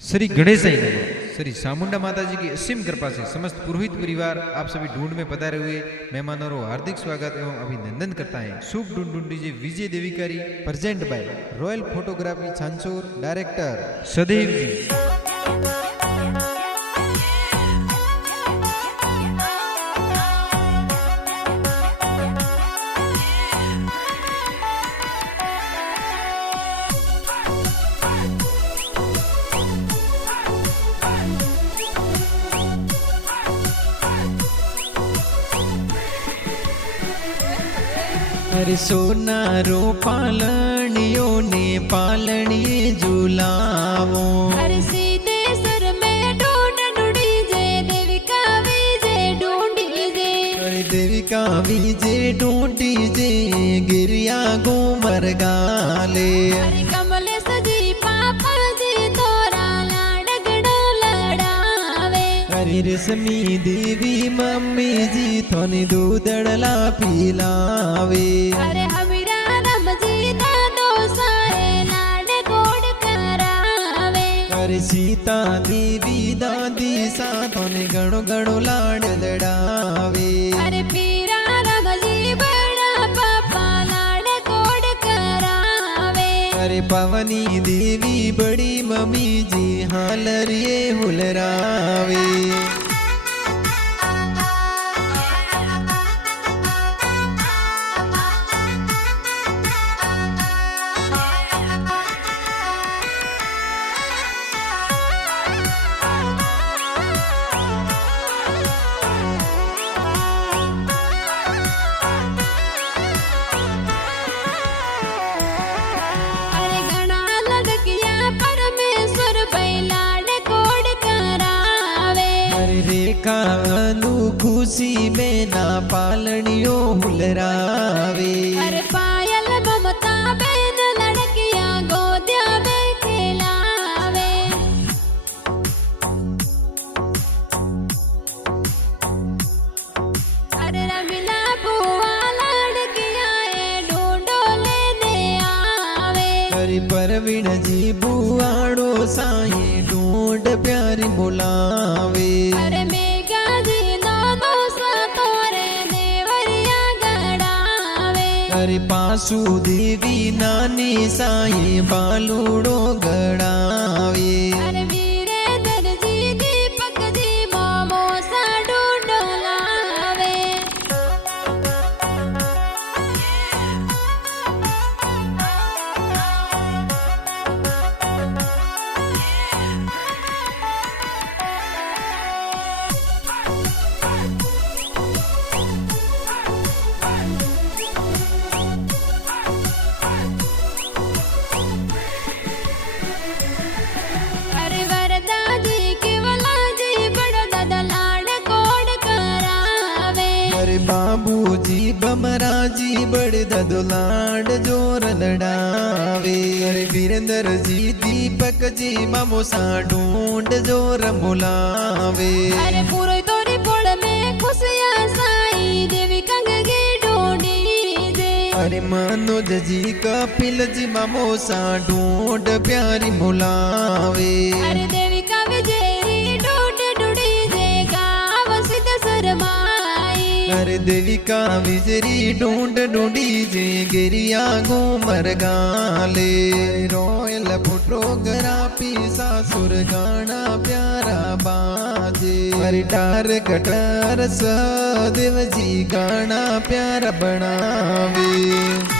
श्री गणेशाय नमः। श्री चामुंडा माता जी की असीम कृपा से समस्त पुरोहित परिवार आप सभी ढूंढ में पधारे हुए मेहमानों को हार्दिक स्वागत एवं अभिनंदन करता है। शुभ ढूंढ डीजे विजय देविकारी प्रेजेंट बाय रॉयल फोटोग्राफी छानसोर डायरेक्टर सदैव जी। अरे सोनारो पालनियों ने पालनिए झूलावो। अरे सीधे सर में ढूंढ ढूंढी जे देविका विजय ढूंढी जे। अरे देविका विजय ढूंढी जे गिरिया घूमर गाले। अरे कमल सजी पापा जी तोरा लाडगड़ो लड़ावे। अरे रश्मि देवी मम्मी जी थोनी दूधड़ला पिलावे। अरे हमीरा रम जी दादो सारे लाड गोड़ करावे। अरे सीता देवी दादी सा थोने गणो गणो लाड लड़ावे। अरे पीरा रम जी बड़ा पापा लाड गोड़ करावे। अरे पवनी देवी बड़ी मम्मी जी हालरिए हुलरावे। अरे घना लड़किया परमेश्वर बैलाड कोड करावे। अरे रेखा अनु खुशी में ना पालनियों हुलरावे। अरे पायल ममता बहन लड़किया गोदिया में खिलावे। अरे रमीला बुआ लड़किया ढूंढो लेने आवे। अरे परवीण जी बुआड़ो साए ढूंढ प्यारी बुलावे। अरे मेघा जी नौनो सा तोरे देवरिया गड़ावे। अरे पासु देवी नानी साए बालूड़ो गड़ावे। अरे वीरेंद्र जी दीपक जी मोमो सा ढूंढो लावे। अरे वरदा जी केवला जी बड़ो दादा लाड कोड करावे। अरे बाबूजी बमरा जी बड़े ददुलाड जोर लड़ावे। अरे वीरेंद्र जी दीपक जी मामो सा ढूंढ जोर मुलावे। अरे पूरे तोरी पोड़ में खुशियां साई देवी कंग की ढूंढी जे। अरे मनोज जी कपिल जी मामो सा ढूंढ प्यारी मुलावे। अरे देवी का विजयरी ढूंढ ढूंढी जे गाँव सिद्ध शरमाई। अरे देविका विजरी ढूंढ ढूंढी जे गिरिया घूमर गाले। रॉयल फोटोग्राफी सासुर गाना प्यारा बाजे। अरे टार कटार सदेव जी गाना प्यारा बनावे।